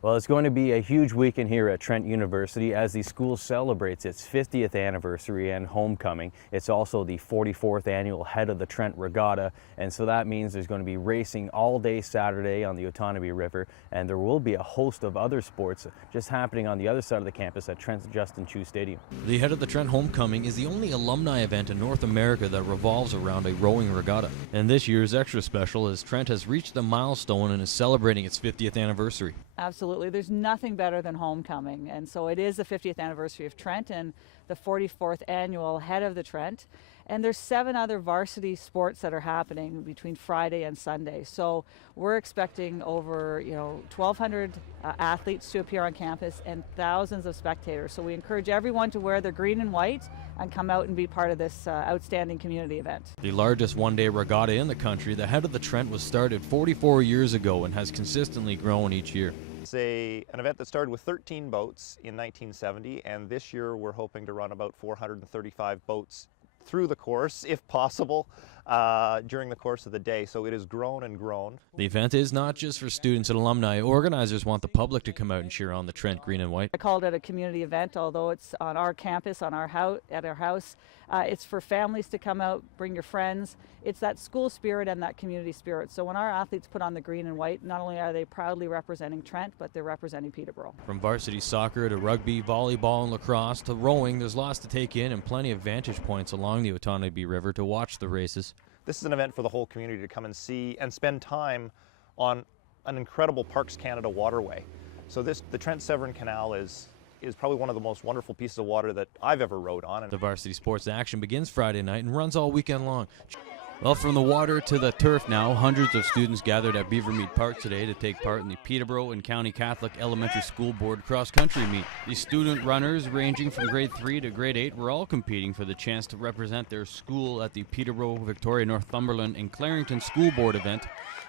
Well, it's going to be a huge weekend here at Trent University as the school celebrates its 50th anniversary and homecoming. It's also the 44th annual Head of the Trent Regatta, and so that means there's going to be racing all day Saturday on the Otonabee River, and there will be a host of other sports just happening on the other side of the campus at Trent's Justin Chu Stadium. The Head of the Trent Homecoming is the only alumni event in North America that revolves around a rowing regatta. And this year is extra special as Trent has reached a milestone and is celebrating its 50th anniversary. Absolutely. There's nothing better than homecoming. And so it is the 50th anniversary of Trent and the 44th annual Head of the Trent. And there's 7 other varsity sports that are happening between Friday and Sunday. So we're expecting over 1,200 athletes to appear on campus and thousands of spectators. So we encourage everyone to wear their green and white and come out and be part of this outstanding community event. The largest one-day regatta in the country, the Head of the Trent was started 44 years ago and has consistently grown each year. It's an event that started with 13 boats in 1970, and this year we're hoping to run about 435 boats through the course, if possible, during the course of the day. So it has grown and grown. The event is not just for students and alumni. Organizers want the public to come out and cheer on the Trent green and white. I called it a community event, although it's on our campus, on our house, at our house. It's for families to come out, bring your friends. It's that school spirit and that community spirit. So when our athletes put on the green and white, not only are they proudly representing Trent, but they're representing Peterborough. From varsity soccer to rugby, volleyball, and lacrosse to rowing, there's lots to take in and plenty of vantage points along the Otonabee River to watch the races. This is an event for the whole community to come and see and spend time on an incredible Parks Canada waterway. So the Trent Severn Canal is probably one of the most wonderful pieces of water that I've ever rode on. The varsity sports action begins Friday night and runs all weekend long. Well, from the water to the turf now, hundreds of students gathered at Beavermead Park today to take part in the Peterborough and County Catholic Elementary School Board cross-country meet. The student runners, ranging from grade 3 to grade 8, were all competing for the chance to represent their school at the Peterborough, Victoria, Northumberland, and Clarington School Board event.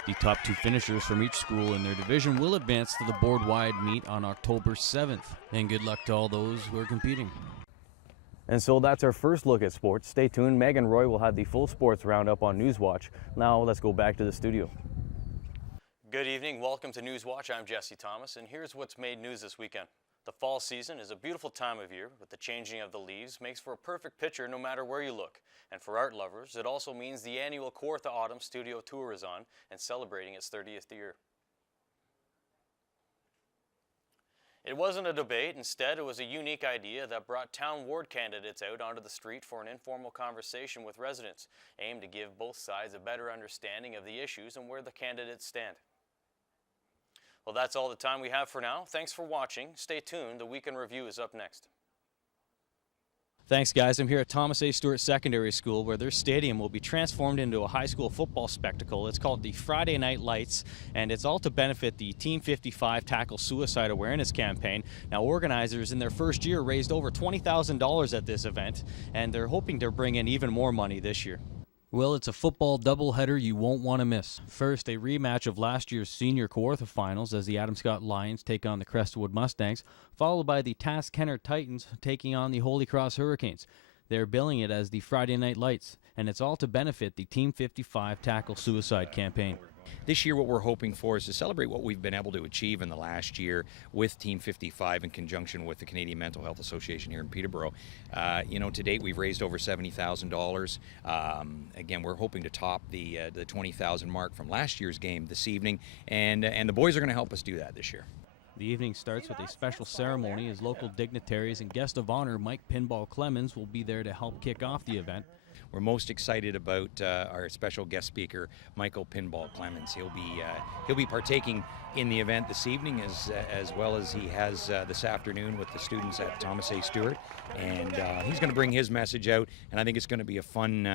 The top 2 finishers from each school in their division will advance to the board-wide meet on October 7th. And good luck to all those who are competing. And so that's our first look at sports. Stay tuned. Megan Roy will have the full sports roundup on Newswatch. Now let's go back to the studio. Good evening. Welcome to Newswatch. I'm Jesse Thomas, and here's what's made news this weekend. The fall season is a beautiful time of year, but the changing of the leaves makes for a perfect picture no matter where you look. And for art lovers, it also means the annual Kawartha Autumn Studio Tour is on and celebrating its 30th year. It wasn't a debate. Instead, it was a unique idea that brought town ward candidates out onto the street for an informal conversation with residents, aimed to give both sides a better understanding of the issues and where the candidates stand. Well, that's all the time we have for now. Thanks for watching. Stay tuned. The Weekend Review is up next. Thanks, guys. I'm here at Thomas A. Stewart Secondary School, where their stadium will be transformed into a high school football spectacle. It's called the Friday Night Lights, and it's all to benefit the Team 55 Tackle Suicide Awareness Campaign. Now, organizers in their first year raised over $20,000 at this event, and they're hoping to bring in even more money this year. Well, it's a football doubleheader you won't want to miss. First, a rematch of last year's senior Kawartha finals as the Adam Scott Lions take on the Crestwood Mustangs, followed by the Task Kenner Titans taking on the Holy Cross Hurricanes. They're billing it as the Friday Night Lights, and it's all to benefit the Team 55 Tackle Suicide campaign. This year what we're hoping for is to celebrate what we've been able to achieve in the last year with Team 55 in conjunction with the Canadian Mental Health Association here in Peterborough. To date we've raised over $70,000. Again, we're hoping to top the $20,000 mark from last year's game this evening, and the boys are going to help us do that this year. The evening starts with a special ceremony as local dignitaries and guest of honor Mike Pinball Clemens will be there to help kick off the event. We're most excited about our special guest speaker, Michael Pinball Clemens. He'll be partaking in the event this evening as well as he has this afternoon with the students at Thomas A. Stewart, and he's going to bring his message out, and I think it's going to be a fun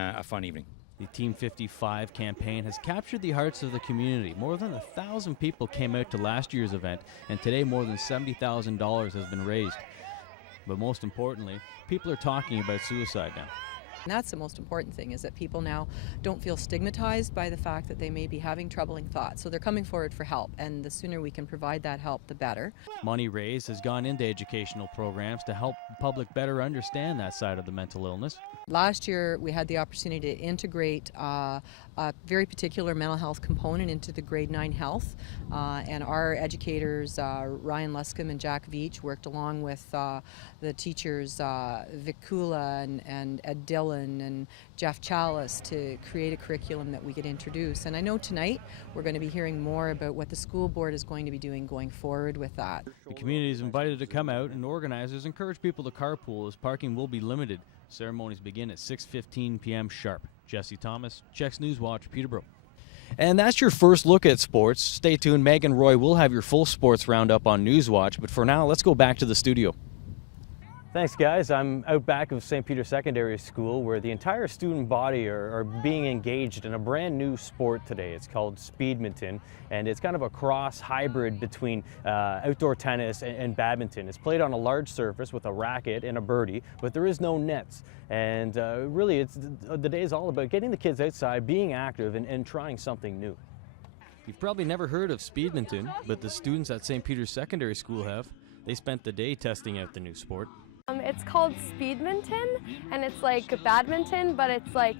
evening. The Team 55 campaign has captured the hearts of the community. More than 1,000 people came out to last year's event, and today more than $70,000 has been raised. But most importantly, people are talking about suicide now. And that's the most important thing, is that people now don't feel stigmatized by the fact that they may be having troubling thoughts. So they're coming forward for help, and the sooner we can provide that help, the better. Money raised has gone into educational programs to help the public better understand that side of the mental illness. Last year, we had the opportunity to integrate a very particular mental health component into the grade 9 health, and our educators, Ryan Luscombe and Jack Veach, worked along with the teachers Vic Kula and Ed Dillon and Jeff Chalice to create a curriculum that we could introduce. And I know tonight we're going to be hearing more about what the school board is going to be doing going forward with that. The community is invited to come out, and organizers encourage people to carpool as parking will be limited. Ceremonies begin at 6:15 p.m. sharp. Jesse Thomas, Checks News Watch, Peterborough. And that's your first look at sports. Stay tuned. Megan Roy will have your full sports roundup on Newswatch, but for now, let's go back to the studio. Thanks, guys. I'm out back of St. Peter Secondary School where the entire student body are being engaged in a brand new sport today. It's called Speedminton, and it's kind of a cross hybrid between outdoor tennis and badminton. It's played on a large surface with a racket and a birdie, but there is no nets. And really, the day is all about getting the kids outside, being active, and trying something new. You've probably never heard of Speedminton, but the students at St. Peter's Secondary School have. They spent the day testing out the new sport. It's called Speedminton, and it's like badminton, but it's like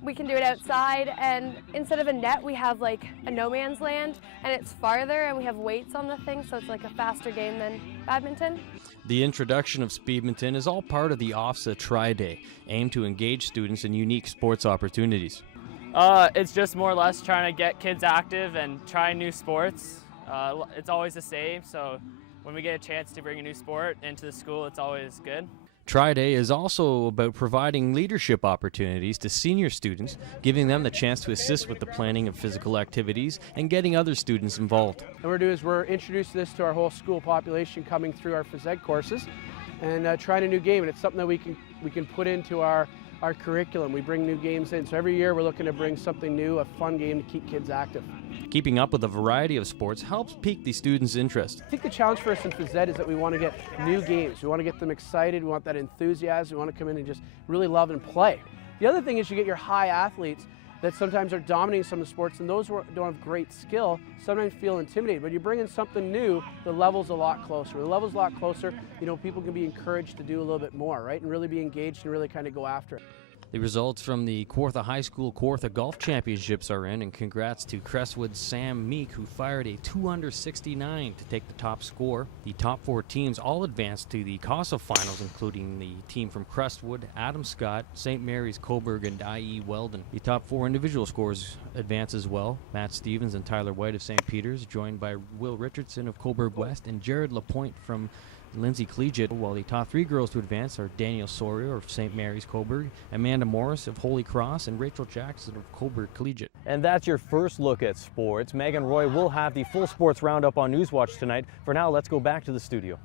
we can do it outside, and instead of a net we have like a no man's land, and it's farther, and we have weights on the thing, so it's like a faster game than badminton. The introduction of Speedminton is all part of the OFSA Tri-Day, aimed to engage students in unique sports opportunities. It's just more or less trying to get kids active and trying new sports. It's always the same, so when we get a chance to bring a new sport into the school, it's always good. Tri-Day is also about providing leadership opportunities to senior students, giving them the chance to assist with the planning of physical activities and getting other students involved. What we're doing is we're introducing this to our whole school population coming through our phys ed courses and trying a new game, and it's something that we can put into our curriculum. We bring new games in, so every year we're looking to bring something new, a fun game to keep kids active. Keeping up with a variety of sports helps pique the students' interest. I think the challenge for us in phys ed is that we want to get new games. We want to get them excited. We want that enthusiasm. We want to come in and just really love and play. The other thing is you get your high athletes that sometimes are dominating some of the sports, and those who don't have great skill sometimes feel intimidated. But you bring in something new, the level's a lot closer. The level's a lot closer, people can be encouraged to do a little bit more, right? And really be engaged and really kind of go after it. The results from the Kawartha High School Kawartha Golf Championships are in, and congrats to Crestwood's Sam Meek, who fired a 269 to take the top score. The top 4 teams all advanced to the CASA finals, including the team from Crestwood, Adam Scott, St. Mary's, Coburg, and IE Weldon. The top 4 individual scores advance as well. Matt Stevens and Tyler White of St. Peter's, joined by Will Richardson of Coburg West and Jared Lapointe from Lindsay Collegiate, while the top 3 girls to advance are Danielle Sawyer of St. Mary's Coburg, Amanda Morris of Holy Cross, and Rachel Jackson of Coburg Collegiate. And that's your first look at sports. Megan Roy will have the full sports roundup on Newswatch tonight. For now, let's go back to the studio.